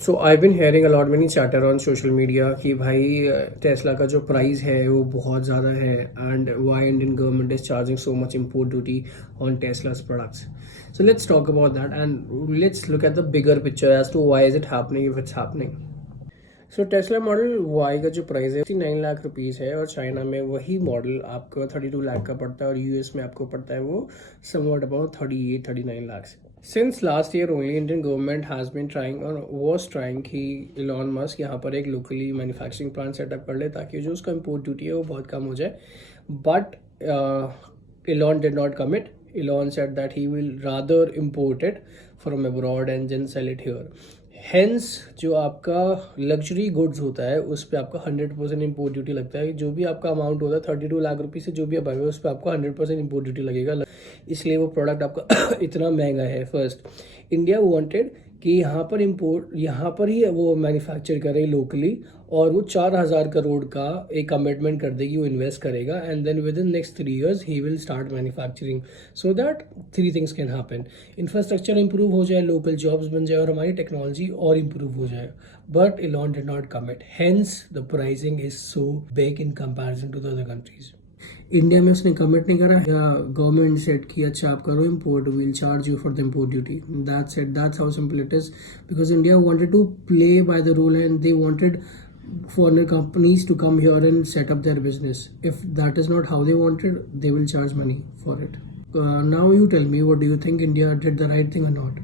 So I been hearing a lot many chatter on social media कि भाई Tesla का जो प्राइस है वो बहुत ज़्यादा है and why Indian government is charging so much import duty on Tesla's products. So let's talk about that and let's look at the bigger picture as to why is it happening if it's happening. So Tesla model Y का जो price है 9 lakh rupees है और China में वही model आपको 32 लाख का पड़ता है और यूएस में आपको पड़ता है वो somewhat about 38-39 lakh. Since last year only Indian government has been trying और वॉज ट्राइंग कि इलॉन मस्क यहाँ पर एक लोकली मैन्युफैक्चरिंग प्लांट सेटअप कर ले ताकि जो उसका इम्पोर्ट ड्यूटी है वो बहुत कम हो जाए. But Elon did not commit. Elon said that he will rather import it from abroad and then sell it here. Hence जो आपका लग्जरी गुड्स होता है उस पर आपका 100% इम्पोर्ट ड्यूटी लगता है. जो भी आपका अमाउंट होता है 32 लाख रुपये से जो भी आप आएगा उस पर आपका 100% इम्पोर्ट ड्यूटी लगेगा. इसलिए वो प्रोडक्ट आपका इतना महंगा है. फर्स्ट इंडिया वांटेड कि यहाँ पर ही वो मैन्युफैक्चर करे लोकली और वो 4,000 करोड़ का एक कमिटमेंट कर देगी, वो इन्वेस्ट करेगा and then within next 3 years he will start manufacturing so that 3 things can happen. Infrastructure improve हो जाए, लोकल जॉब्स बन जाए और हमारी टेक्नोलॉजी और इम्प्रूव हो जाए. But Elon did not commit. Hence the pricing is so big in comparison to the other countries. India में उसने कमिट नहीं करा या गवर्नमेंट सेट की अच्छा आप करो import, we'll charge you for the import duty. That's it. That's how simple it is because India wanted to play by the rule and they wanted foreign companies to come here and set up their business. If that is not how they wanted, they will charge money for it. Now you tell me, what do you think? India did the right thing or not?